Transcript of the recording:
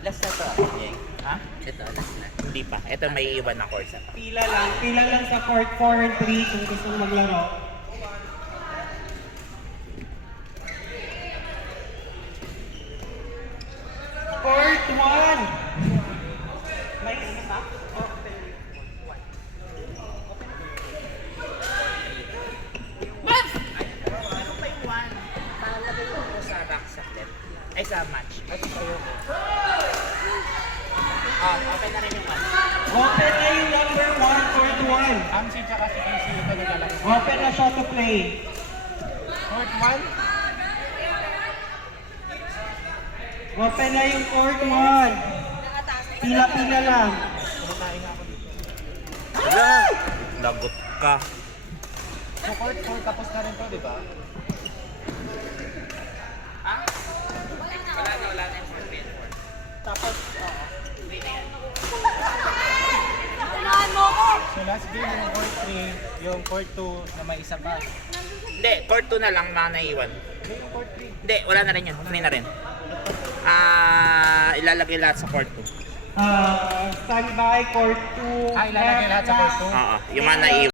Last na to, Jeng. Ha? Ito, last na. Hindi pa. Ito may iwan na course. Pila lang sa court 4 and 3 kung gusto maglaro. Court 1! May isa pa? Ano pa yung one? Palagay ko sa rack sa left. Ay, sa match. Ay, sa iyo ko. Open na rin yung one. Open na yung number 1, court 1. Amsi tsaka si PC ito naglalaro. Open na siya to play. Court 1. Open na yung court 1. Pila-pila lang. Kumakain nga ako dito. Lagot ka. So court 4 tapos na rin to, di ba? Wala na yung first pin. Tapos, Unahan mo ko! so last game yung court 3, yung court 2 na may isa pa. Hindi, court 2 na lang mga naiwan. Hindi yung court 3. Hindi, wala na rin yun. Hindi na rin. Ilalagay lahat sa court 2. Standby, court 2. Ilalagay lahat sa court 2. Oo, yung mga naiwan.